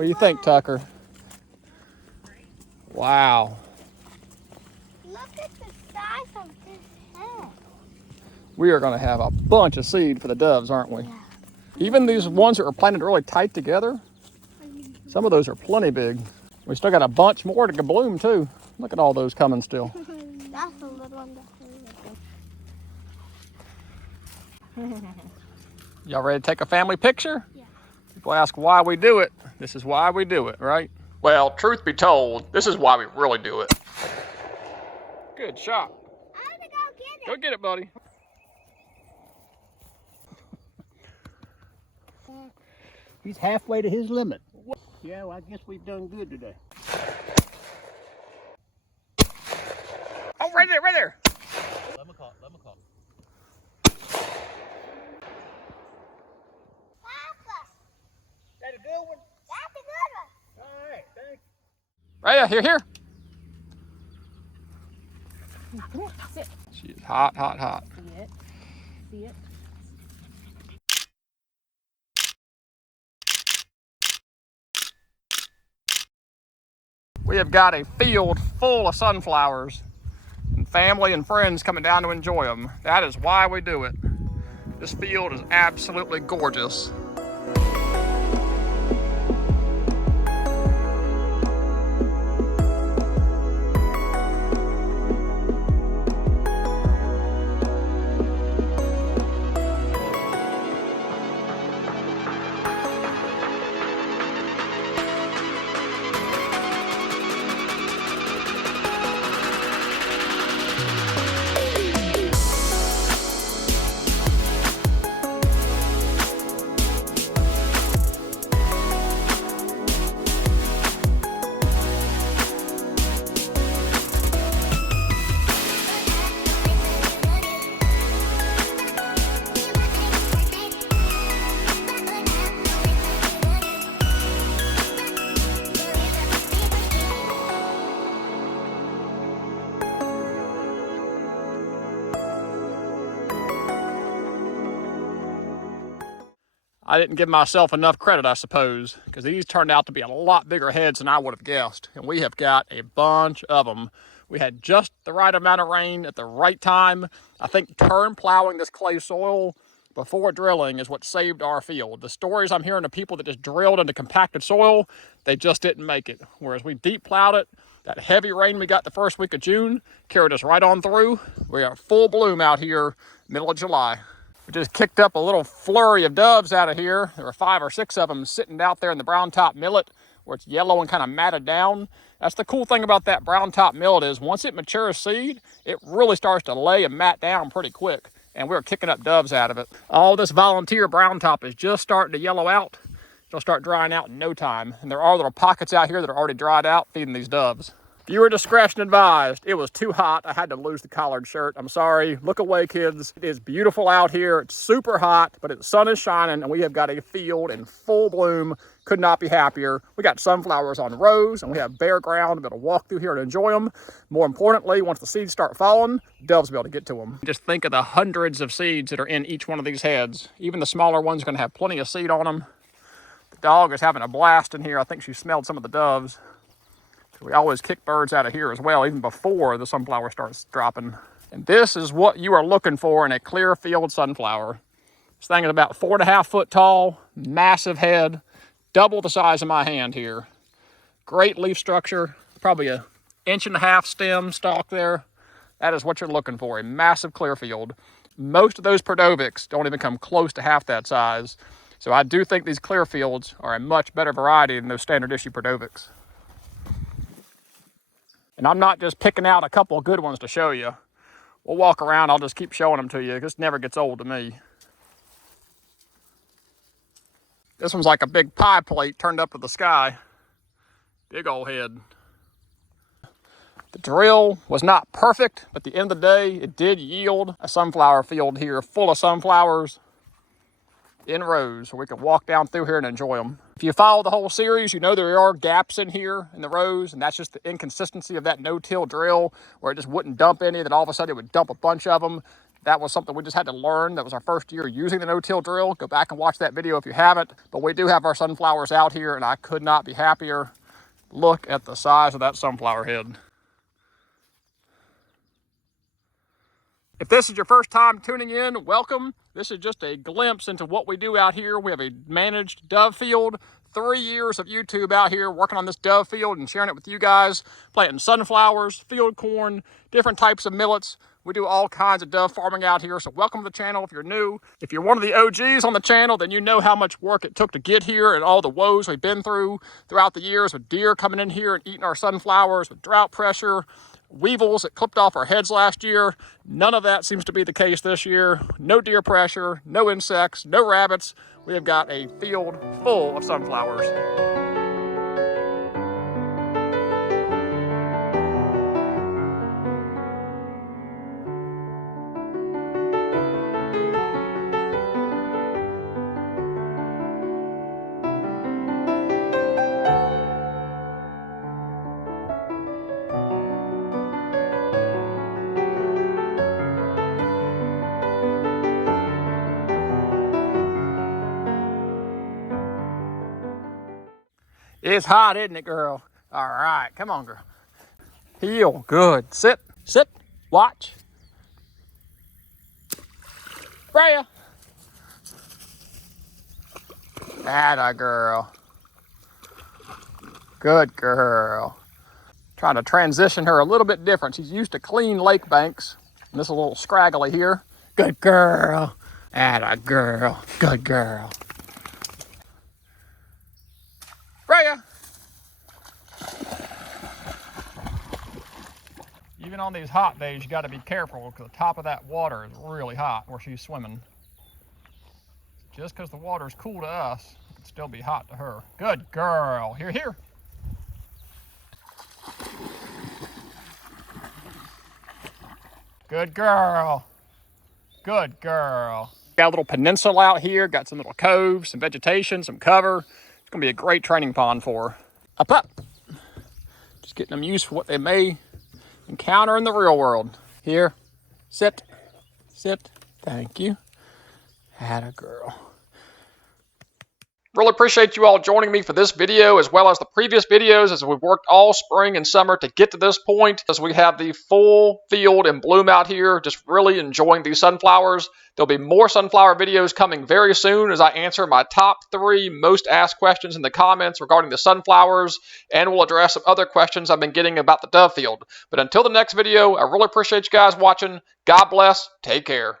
What do you think, Tucker? Wow. Look at the size of this head. We are going to have a bunch of seed for the doves, aren't we? Yeah. Even these ones that are planted really tight together, some of those are plenty big. We still got a bunch more to bloom too. Look at all those coming still. That's a little one. Y'all ready to take a family picture? Yeah. People ask why we do it. This is why we do it, right? Well, truth be told, this is why we really do it. Good shot. I'm gonna go get it. Go get it, buddy. He's halfway to his limit. Yeah, well, I guess we've done good today. Oh, right there, right there. Let me call. Papa, That a good one? that's a good one. All right, thanks. Right there, here. Come here, sit. She is hot, hot, hot. See it? See it? We have got a field full of sunflowers and family and friends coming down to enjoy them. That is why we do it. This field is absolutely gorgeous. I didn't give myself enough credit, I suppose, because these turned out to be a lot bigger heads than I would have guessed. And we have got a bunch of them. We had just the right amount of rain at the right time. I think turn plowing this clay soil before drilling is what saved our field. The stories I'm hearing of people that just drilled into compacted soil, they just didn't make it. Whereas we deep plowed it, that heavy rain we got the first week of June carried us right on through. We are full bloom out here, middle of July. We just kicked up a little flurry of doves out of here. There were 5 or 6 of them sitting out there in the brown top millet where it's yellow and kind of matted down. That's the cool thing about that brown top millet is once it matures seed, it really starts to lay and mat down pretty quick. And we're kicking up doves out of it. All this volunteer brown top is just starting to yellow out. It'll start drying out in no time. And there are little pockets out here that are already dried out feeding these doves. Viewer discretion advised. It was too hot. I had to lose the collared shirt. I'm sorry. Look away, kids. It is beautiful out here. It's super hot, but the sun is shining, and we have got a field in full bloom. Could not be happier. We got sunflowers on rows, and we have bare ground to be able to walk through here and enjoy them. More importantly, once the seeds start falling, doves will be able to get to them. Just think of the hundreds of seeds that are in each one of these heads. Even the smaller ones are going to have plenty of seed on them. The dog is having a blast in here. I think she smelled some of the doves. We always kick birds out of here as well, even before the sunflower starts dropping. And this is what you are looking for in a clear field sunflower. This thing is about 4.5 foot tall, massive head, double the size of my hand here. Great leaf structure, probably a 1.5 inch stem stalk there. That is what you're looking for, a massive clear field. Most of those Prodovics don't even come close to half that size. So I do think these clear fields are a much better variety than those standard issue Prodovics. And I'm not just picking out a couple of good ones to show you. We'll walk around, I'll just keep showing them to you. This never gets old to me. This one's like a big pie plate turned up to the sky. Big old head. The drill was not perfect, but at the end of the day, it did yield a sunflower field here full of sunflowers in rows, so we can walk down through here and enjoy them. If you follow the whole series, you know there are gaps in here in the rows, and that's just the inconsistency of that no-till drill where it just wouldn't dump any, then all of a sudden it would dump a bunch of them. That was something we just had to learn. That was our first year using the no-till drill. Go back and watch that video if you haven't. But we do have our sunflowers out here, and I could not be happier. Look at the size of that sunflower head. If this is your first time tuning in, welcome. This is just a glimpse into what we do out here. We have a managed dove field. 3 years of YouTube out here working on this dove field and sharing it with you guys. Planting sunflowers, field corn, different types of millets. We do all kinds of dove farming out here, so welcome to the channel if you're new. If you're one of the OGs on the channel, then you know how much work it took to get here and all the woes we've been through throughout the years with deer coming in here and eating our sunflowers, with drought pressure, weevils that clipped off our heads last year. None of that seems to be the case this year. No deer pressure, no insects, no rabbits. We have got a field full of sunflowers. It's hot, isn't it, girl? All right, come on, girl. Heel, good. Sit, sit, watch. Freya. Atta girl. Good girl. Trying to transition her a little bit different. She's used to clean lake banks. And this is a little scraggly here. Good girl. Atta girl. Good girl. Freya. Even on these hot days, you got to be careful because the top of that water is really hot where she's swimming. Just because the water is cool to us, it can still be hot to her. Good girl. Here, here. Good girl. Good girl. Got a little peninsula out here, got some little coves, some vegetation, some cover. It's gonna be a great training pond for her. Up, up. Just getting them used for what they may encounter in the real world. Here, sit, sit. Thank you. Atta girl. Really appreciate you all joining me for this video as well as the previous videos as we've worked all spring and summer to get to this point as we have the full field in bloom out here, just really enjoying these sunflowers. There'll be more sunflower videos coming very soon as I answer my top 3 most asked questions in the comments regarding the sunflowers, and we'll address some other questions I've been getting about the dove field. But until the next video, I really appreciate you guys watching. God bless. Take care.